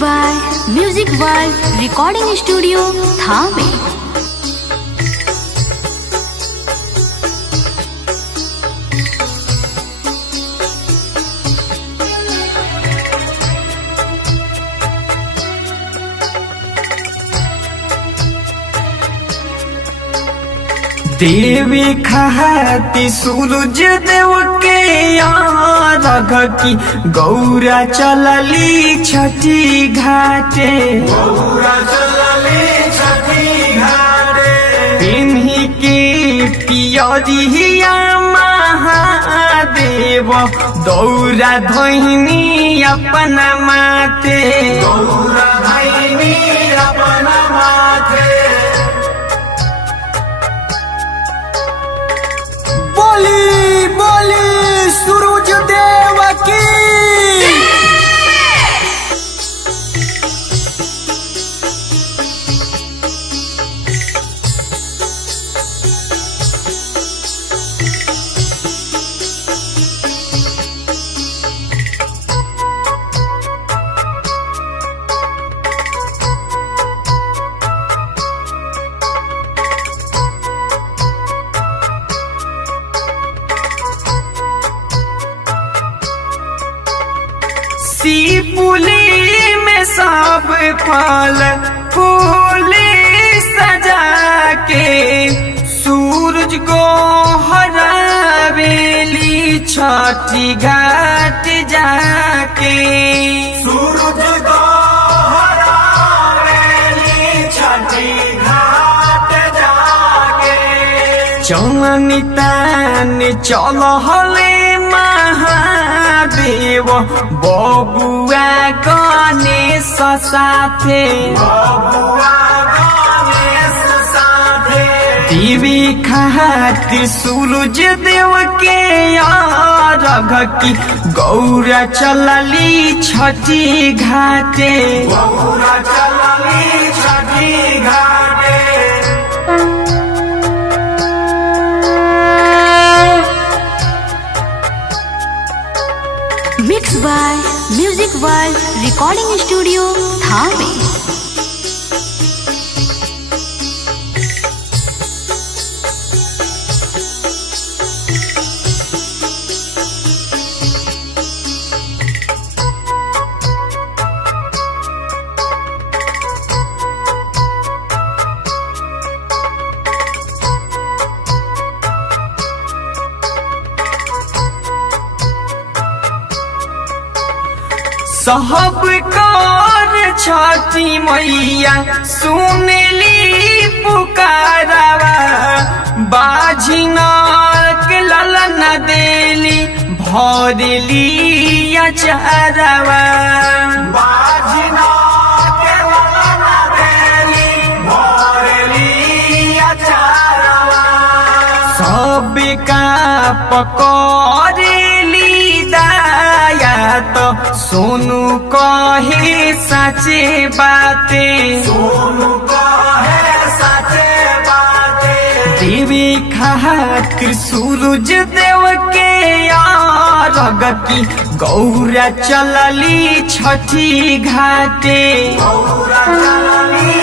By music world recording studio Thawe. देवी खाती सूरज देव के रघ की गौरा चलली छठी घाटे। गौरा चलली छठी घाटे पिन्ही के पियरिया महादेव दौरा धोइनी अपना माथे। गौरा धोइनी अपना माथे। बोली बोली सूरज देव की। शिवपुली में सब फल फूल सजा के सूरज को हरावेली छठी घाट जाके। सूरज को हरावेली छठी घाट जाके। चौनी तान चल हले महादेव बबुआ गणेश साथे। देवी खाती सूरज देव के रघ की गौरा चलली छठी घाटे। गौरा चलली छठी घाटे। Mix by music world recording studio Thawe. सब कर छठी मैया सुनली पुकारवा। बाझिना के ललन देली भरली अचारवा। बाझिना के ललन देली भरली अचारवा। सब का पकड़ली दाया तो सोनू कहे सचे बाते। सोनू कहे सचे बाते। देवी खातिर सूरज देव के रघ की गौरा चलली छठी घाटे। गौरा चलली